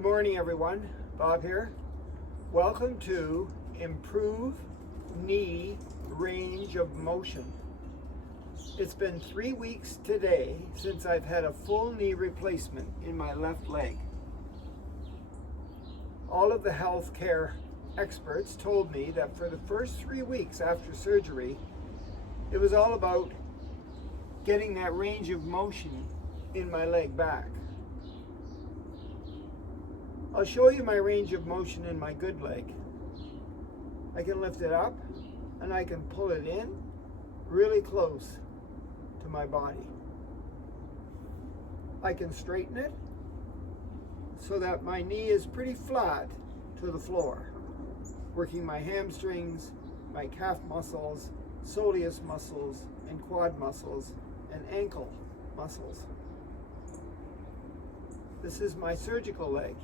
Good morning, everyone. Bob here. Welcome to Improve Knee Range of Motion. It's been 3 weeks today since I've had a full knee replacement in my left leg. All of the healthcare experts told me that for the first 3 weeks after surgery, it was all about getting that range of motion in my leg back. I'll show you my range of motion in my good leg. I can lift it up and I can pull it in really close to my body. I can straighten it so that my knee is pretty flat to the floor, working my hamstrings, my calf muscles, soleus muscles, and quad muscles, and ankle muscles. This is my surgical leg.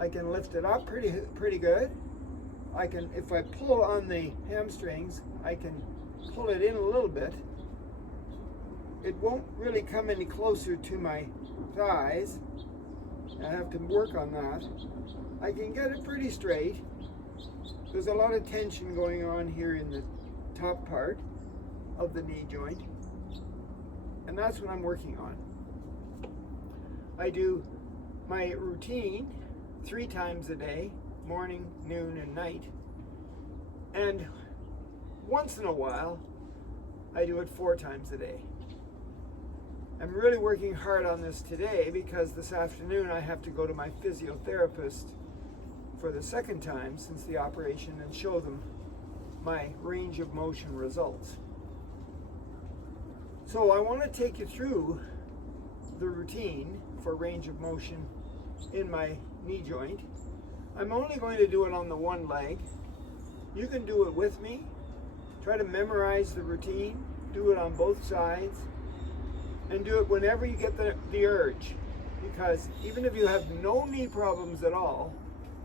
I can lift it up pretty good. I can, if I pull on the hamstrings, I can pull it in a little bit. It won't really come any closer to my thighs. I have to work on that. I can get it pretty straight. There's a lot of tension going on here in the top part of the knee joint, and that's what I'm working on. I do my routine 3 times a day, morning, noon, and night. And once in a while, I do it 4 times a day. I'm really working hard on this today because this afternoon I have to go to my physiotherapist for the 2nd time since the operation and show them my range of motion results. So I want to take you through the routine for range of motion in my knee joint. I'm only going to do it on the one leg. You can do it with me. Try to memorize the routine. Do it on both sides. And do it whenever you get the urge. Because even if you have no knee problems at all,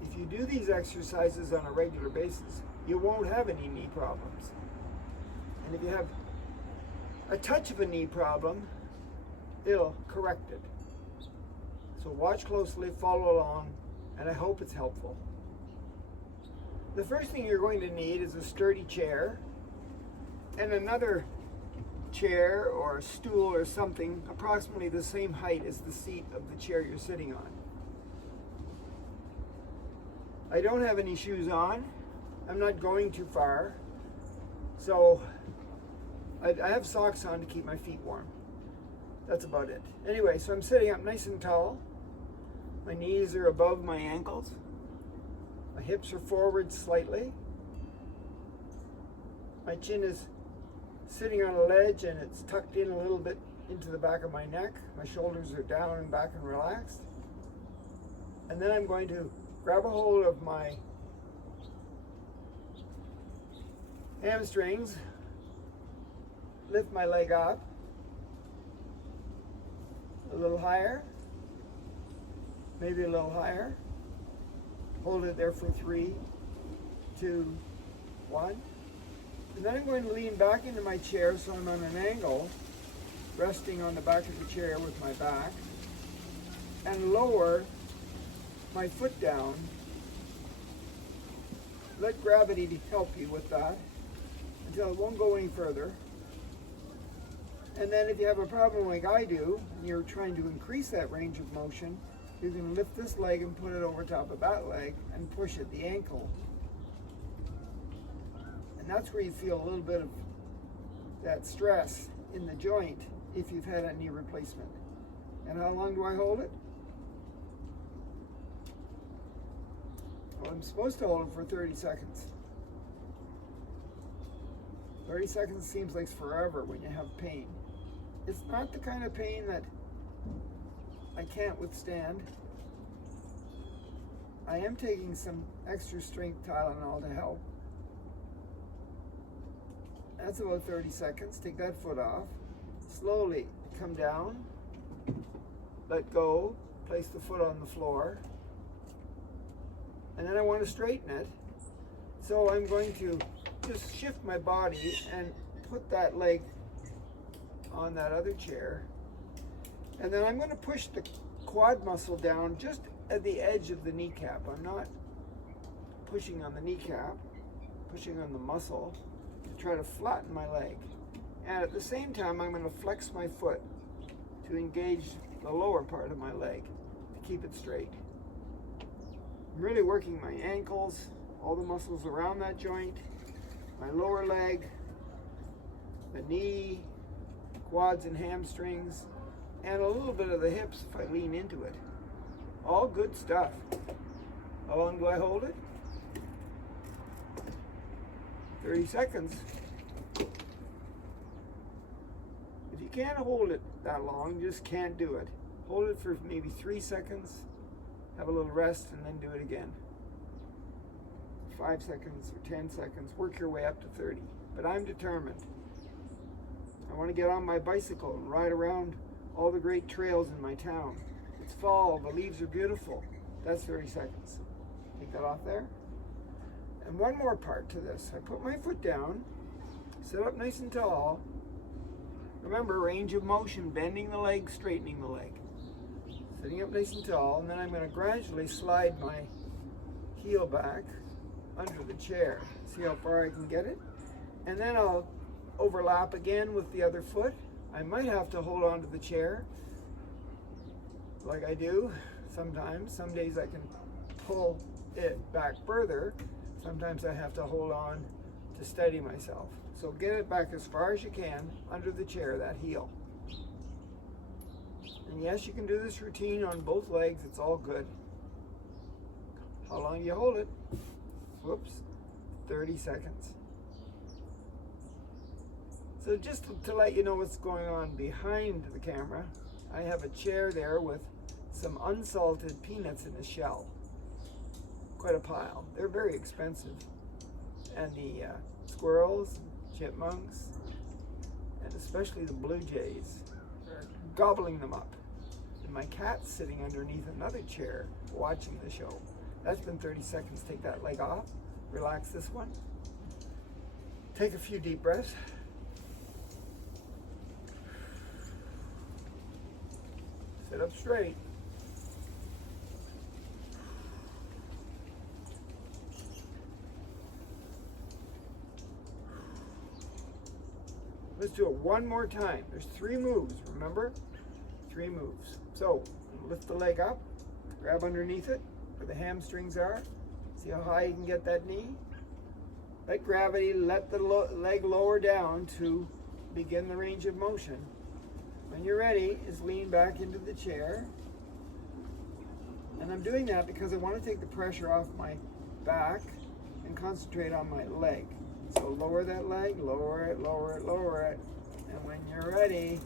if you do these exercises on a regular basis, you won't have any knee problems. And if you have a touch of a knee problem, it'll correct it. So watch closely, follow along, and I hope it's helpful. The first thing you're going to need is a sturdy chair and another chair or stool or something approximately the same height as the seat of the chair you're sitting on. I don't have any shoes on. I'm not going too far. So I have socks on to keep my feet warm. That's about it. Anyway, so I'm sitting up nice and tall. My knees are above my ankles. My hips are forward slightly. My chin is sitting on a ledge and it's tucked in a little bit into the back of my neck. My shoulders are down and back and relaxed. And then I'm going to grab a hold of my hamstrings, lift my leg up a little higher, maybe a little higher. Hold it there for 3, 2, 1. And then I'm going to lean back into my chair so I'm on an angle, resting on the back of the chair with my back, and lower my foot down. Let gravity help you with that until it won't go any further. And then if you have a problem like I do, and you're trying to increase that range of motion, you can lift this leg and put it over top of that leg and push at the ankle. And that's where you feel a little bit of that stress in the joint if you've had a knee replacement. And how long do I hold it? Well, I'm supposed to hold it for 30 seconds. 30 seconds seems like forever when you have pain. It's not the kind of pain that I can't withstand. I am taking some extra strength Tylenol to help. That's about 30 seconds. Take that foot off. Slowly come down. Let go. Place the foot on the floor. And then I want to straighten it. So I'm going to just shift my body and put that leg on that other chair. And then I'm going to push the quad muscle down just at the edge of the kneecap. I'm not pushing on the kneecap, pushing on the muscle to try to flatten my leg. And at the same time, I'm going to flex my foot to engage the lower part of my leg to keep it straight. I'm really working my ankles, all the muscles around that joint, my lower leg, the knee, quads and hamstrings, and a little bit of the hips if I lean into it. All good stuff. How long do I hold it? 30 seconds. If you can't hold it that long, you just can't do it. Hold it for maybe 3 seconds, have a little rest, and then do it again. 5 seconds or 10 seconds, work your way up to 30. But I'm determined. I want to get on my bicycle and ride around all the great trails in my town. It's fall, the leaves are beautiful. That's 30 seconds. Take that off there. And one more part to this. I put my foot down, sit up nice and tall. Remember, range of motion, bending the leg, straightening the leg. Sitting up nice and tall, and then I'm going to gradually slide my heel back under the chair. See how far I can get it? And then I'll overlap again with the other foot. I might have to hold on to the chair like I do sometimes. Some days I can pull it back further. Sometimes I have to hold on to steady myself. So get it back as far as you can under the chair, that heel. And yes, you can do this routine on both legs. It's all good. How long do you hold it? Whoops, 30 seconds. So just to let you know what's going on behind the camera, I have a chair there with some unsalted peanuts in a shell. Quite a pile. They're very expensive. And the squirrels, chipmunks, and especially the blue jays are gobbling them up. And my cat's sitting underneath another chair watching the show. That's been 30 seconds. Take that leg off. Relax this one. Take a few deep breaths. Sit up straight. Let's do it one more time. There's 3 moves, remember? 3 moves. So, lift the leg up, grab underneath it, where the hamstrings are. See how high you can get that knee? Let gravity, let the leg lower down to begin the range of motion. When you're ready, is lean back into the chair. And I'm doing that because I want to take the pressure off my back and concentrate on my leg. So lower that leg, lower it, lower it, lower it. And when you're ready,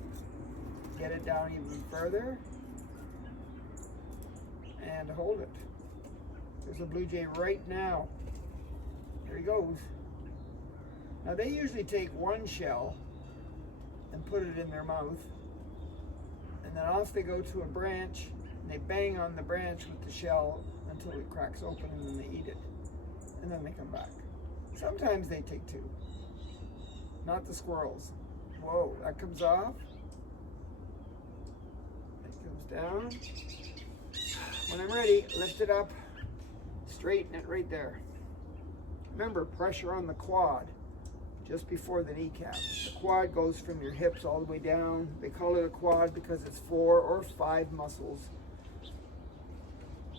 get it down even further and hold it. There's a blue jay right now. There he goes. Now they usually take one shell and put it in their mouth, and then off they go to a branch, and they bang on the branch with the shell until it cracks open, and then they eat it. And then they come back. Sometimes they take 2. Not the squirrels. Whoa, that comes off. It comes down. When I'm ready, lift it up, straighten it right there. Remember, pressure on the quad just before the kneecap. The quad goes from your hips all the way down. They call it a quad because it's 4 or 5 muscles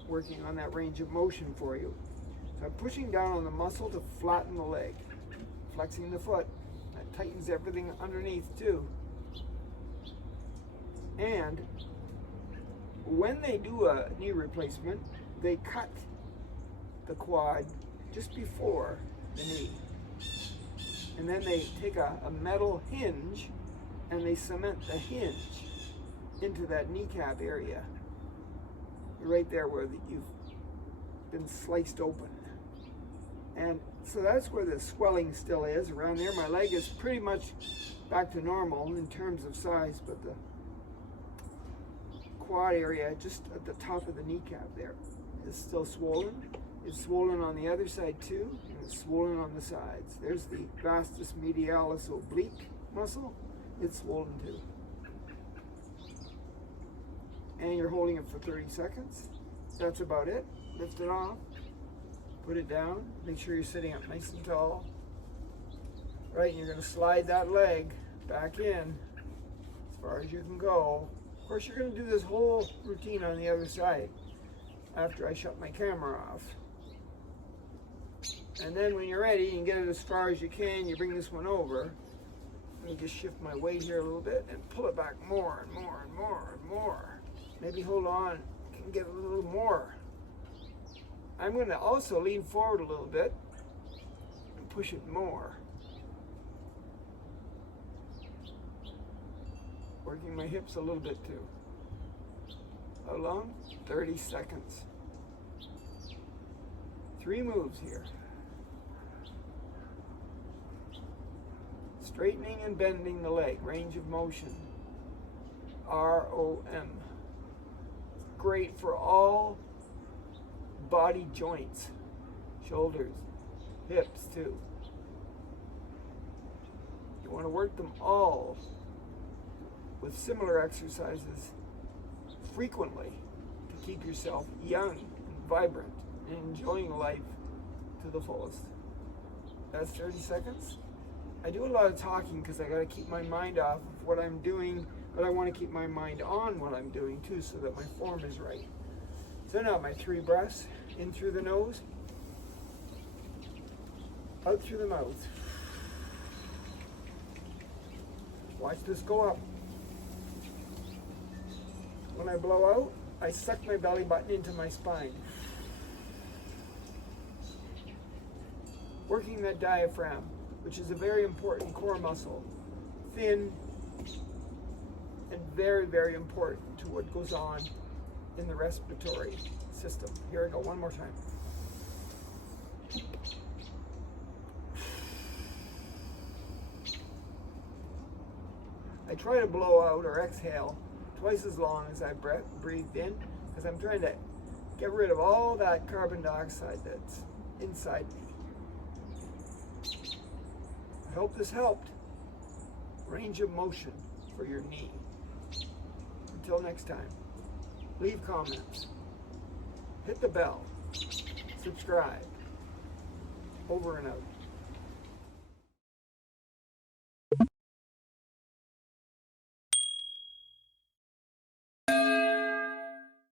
working on that range of motion for you. So I'm pushing down on the muscle to flatten the leg, flexing the foot. That tightens everything underneath too. And when they do a knee replacement, they cut the quad just before the knee. And then they take a metal hinge and they cement the hinge into that kneecap area. Right there where you've been sliced open. And so that's where the swelling still is, around there. My leg is pretty much back to normal in terms of size, but the quad area just at the top of the kneecap there is still swollen. It's swollen on the other side too, and it's swollen on the sides. There's the vastus medialis oblique muscle. It's swollen too. And you're holding it for 30 seconds. That's about it. Lift it off, put it down, make sure you're sitting up nice and tall. Right, and you're going to slide that leg back in as far as you can go. Of course, you're going to do this whole routine on the other side after I shut my camera off. And then when you're ready, you can get it as far as you can. You bring this one over. Let me just shift my weight here a little bit and pull it back more and more and more and more. Maybe hold on, you can get a little more. I'm going to also lean forward a little bit and push it more. Working my hips a little bit too. How long? 30 seconds. 3 moves here. Straightening and bending the leg, range of motion, ROM. Great for all body joints, shoulders, hips too. You want to work them all with similar exercises frequently to keep yourself young and vibrant and enjoying life to the fullest. That's 30 seconds. I do a lot of talking because I got to keep my mind off of what I'm doing, but I want to keep my mind on what I'm doing too so that my form is right. So now my 3 breaths, in through the nose, out through the mouth. Watch this go up. When I blow out, I suck my belly button into my spine. Working that diaphragm, which is a very important core muscle. Thin and very, very important to what goes on in the respiratory system. Here I go, one more time. I try to blow out or exhale twice as long as I breathed in, because I'm trying to get rid of all that carbon dioxide that's inside me. I hope this helped. Range of motion for your knee. Until next time, leave comments, hit the bell, subscribe. Over and out.